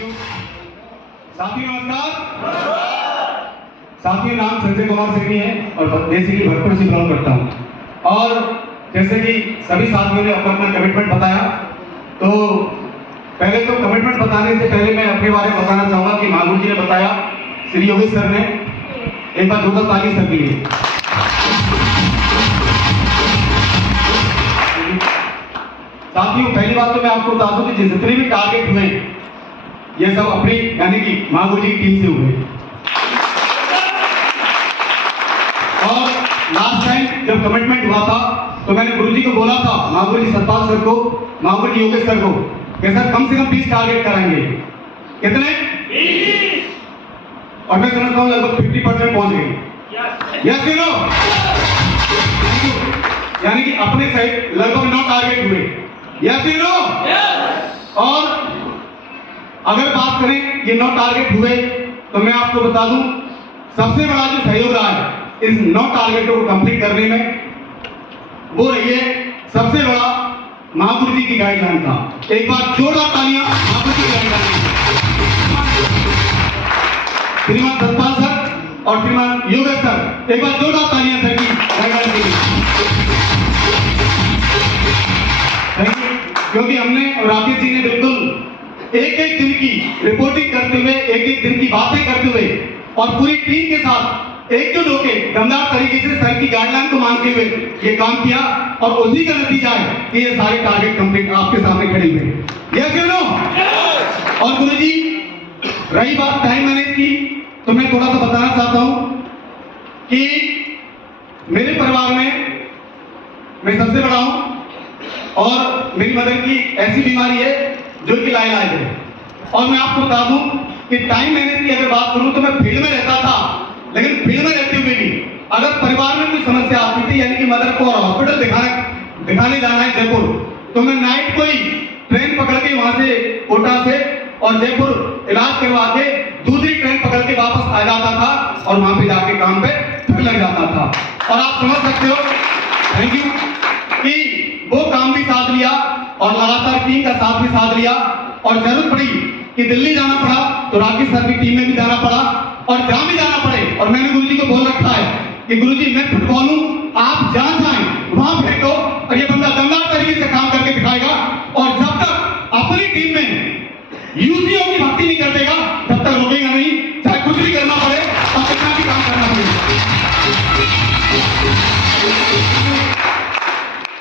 Thank you. साथी नमस्कार। साथी नाम संजय कुमार सिंह है और बेसिकली भरतपुर से बिलोंग करता हूँ। और जैसे कि सभी साथियों ने अपना कमिटमेंट बताया, तो पहले तो कमिटमेंट बताने से पहले मैं अपने बारे में बताना चाहूंगा कि महागुरु जी ने बताया, श्री योगेश सर ने, एक बार जोरदार ताली सर के लिए। साथियों पहली बात तो मैं आपको बता दूं कि जितने भी टारगेट हुए ये सब अपनी यानी कि महागुरु जी की टीम से हुए। और लास्ट टाइम जब कमिटमेंट हुआ था तो मैंने गुरु जी को बोला था, महागुरु जी सतपाल सर को, महागुरु जी योगेश सर को, कि सर कम से कम 20 टारगेट कराएंगे। कितने? 20। और मैं समझता हूँ लगभग 50% पहुंच गए। यस यू नो, यानी कि अपने साइड लगभग 9 टारगेट हुए। Yes you know. और अगर बात करें ये 9 टारगेट हुए तो मैं आपको बता दूं सबसे बड़ा जो सहयोग रहा है इस 9 टारगेटों को कंप्लीट करने में, वो रही है सबसे बड़ा महागुरु जी की गाइडलाइन था। एक बार जोरदार तालियां महागुरु जी की गाइडलाइन। श्रीमान सतपाल सर और श्रीमान योगेश सर, एक बार जोरदार तालियां सर की गाइडलाइन के लिए। क्योंकि हमने और राकेश जी ने बिल्कुल एक एक दिन की रिपोर्टिंग करते हुए, एक एक दिन की बातें करते हुए और पूरी टीम के साथ एकजुट होकर दमदार तरीके से सर की गाइडलाइन को मानते हुए ये काम किया और उसी का नतीजा है कि ये सारे टारगेट कंप्लीट आपके सामने खड़े हुए। Yes you know. और गुरुजी रही बात टाइम मैनेज की, तो मैं थोड़ा सा बताना चाहता हूं कि मेरे परिवार में मैं सबसे बड़ा हूं और मेरी मदर की ऐसी बीमारी है जो कि लाइलाज है। और मैं आपको बता दूं कि टाइम मैनेज की अगर बात करूं तो मैं फील्ड में रहता था, लेकिन फील्ड में रहते हुए भी अगर परिवार में कोई समस्या आती थी, यानी कि मदर को हॉस्पिटल दिखाने जाना है जयपुर, तो मैं नाइट को ही ट्रेन पकड़ के वहां से कोटा से और जयपुर इलाज करवा के दूसरी ट्रेन पकड़ के वापस आ जाता था और वहां पे जाके काम पे फिर लग जाता था। और आप समझ सकते हो, थैंक यू, कि वो काम भी साथ लिया और लगातार टीम का साथ भी साथ लिया। और जरूरत पड़ी कि दिल्ली जाना पड़ा तो राकेश सर की टीम में भी जाना पड़ा, और जहां भी जाना पड़े, और मैंने गुरुजी को बोल रखा है कि गुरुजी मैं फुटबॉल हूं, आप जहां जाएं वहां भेजो और ये बंदा दमदार तरीके से काम करके दिखाएगा। और जब तक अपनी टीम में यूसीओ की भक्ति नहीं कर देगा तब तक रुकेगा नहीं, चाहे कुछ भी करना पड़े और कितना भी काम करना पड़े।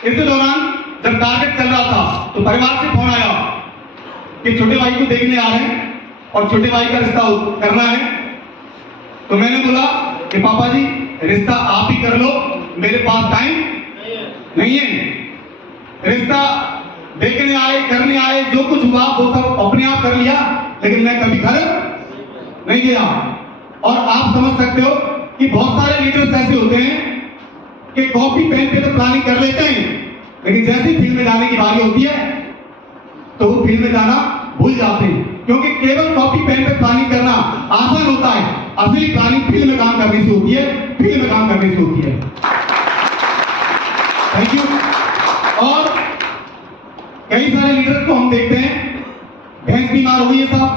इस दौरान जब टारगेट चल रहा था तो परिवार से फोन आया कि छोटे भाई को देखने आ रहे हैं और छोटे भाई का रिश्ता करना है। तो मैंने बोला कि पापा जी रिश्ता आप ही कर लो, मेरे पास टाइम नहीं है। रिश्ता देखने आए, करने आए, जो कुछ हुआ वो सब अपने आप कर लिया, लेकिन मैं कभी घर नहीं गया। और आप समझ सकते हो कि बहुत सारे लीडर्स ऐसे होते हैं कि कॉपी पेन पे तो प्लानिंग कर लेते हैं, लेकिन जैसे फील्ड में जाने की बारी होती है तो वो फील्ड में जाना भूल जाते हैं। क्योंकि केवल कॉपी पेन पे प्लानिंग करना आसान होता है, असली प्लानिंग फील्ड में काम करने से होती है, फील्ड में काम करने से होती है। Thank you. और कई सारे लीडर्स को हम देखते हैं, भैंस बीमार हो गई है साहब,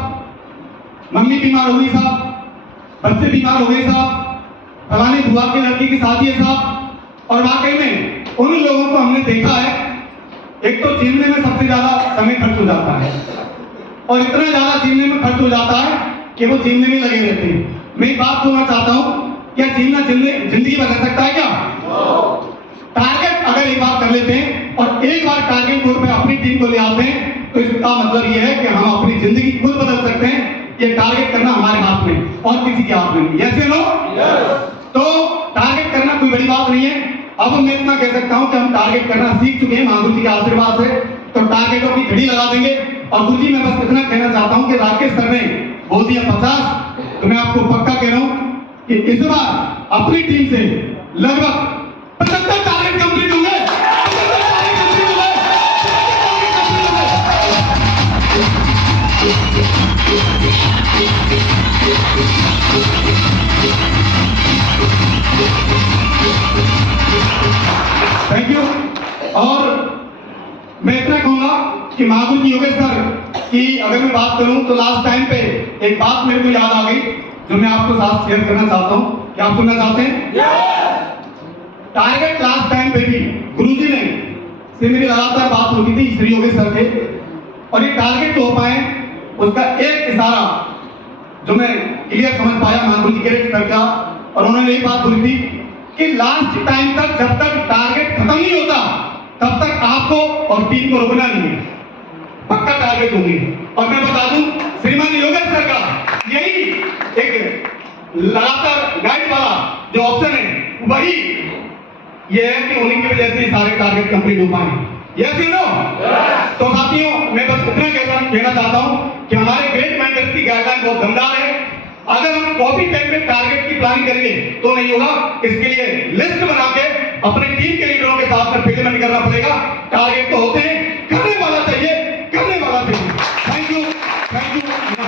मम्मी बीमार हो गई साहब, बच्चे बीमार हो गए साहब, फलाने बुआ के लड़की की शादी है साहब। और वाकई में उन लोगों को हमने देखा है, एक तो जीवने में सबसे ज्यादा समय खर्च हो जाता है और इतना ज्यादा जीवने में खर्च हो जाता है कि वो जीवने में लगे रहते हैं। मैं एक बात बोलना चाहता हूं, क्या जीवना जिंदगी बदल सकता है क्या? टारगेट अगर एक बार कर लेते हैं और एक बार टारगेट बोर्ड पे अपनी टीम को ले आते हैं तो इसका मतलब ये है कि हम अपनी जिंदगी खुद बदल सकते हैं। ये टारगेट करना हमारे हाथ में और किसी के हाथ में नहीं। यस या नो? तो टारगेट करना कोई बड़ी बात नहीं है। अब मैं इतना कह सकता हूं कि हम टारगेट करना सीख चुके हैं महागुरु जी के आशीर्वाद से, तो टारगेटों की घड़ी लगा देंगे। और गुरु जी मैं बस इतना कहना चाहता हूं कि राकेश सर ने बोल दिया 50, तो मैं आपको पक्का कह रहा हूं कि इस बार अपनी टीम से लगभग 75 टारगेट कंप्लीट होंगे। Thank you. और मैं इतना कहूंगा कि महागुरु जी योगेश सर कि अगर मैं बात करूं तो लास्ट टाइम पे एक बात मेरे को याद आ गई जो मैं आपको साथ शेयर करना चाहता हूं। क्या आप सुनना चाहते हैं? टारगेट लास्ट टाइम पे भी गुरुजी ने से मेरी लगातार बात होती थी श्री योगेश सर थे, और ये टारगेट हो पाए उसका एक इशारा जो मैं क्लियर समझ पाया माधुरी गिरेट सर का, और उन्होंने यही बात बोली थी कि लास्ट टाइम तक जब तक टारगेट खत्म नहीं होता तब तक आपको और टीम को रुकना नहीं है, पक्का टारगेट होगी। और मैं बता दूं श्रीमान योगेश सर का यही एक लगातार गाइड वाला जो ऑप्शन है वही ये है कि उन्हीं की वजह से सारे टारगेट कंप्लीट हो पाए। Yes you know. तो साथियों मैं बस इतना कहना चाहता हूं कि हमारे ग्रेट मेंटर्स की गाइडलाइन बहुत दमदार है। अगर हम कॉपी पेन में टारगेट की प्लानिंग करेंगे तो नहीं होगा, इसके लिए लिस्ट बना के अपने टीम के लीडरों के साथ में फील्ड में करना पड़ेगा। टारगेट तो होते हैं, करने वाला चाहिए, करने वाला चाहिए। Thank you.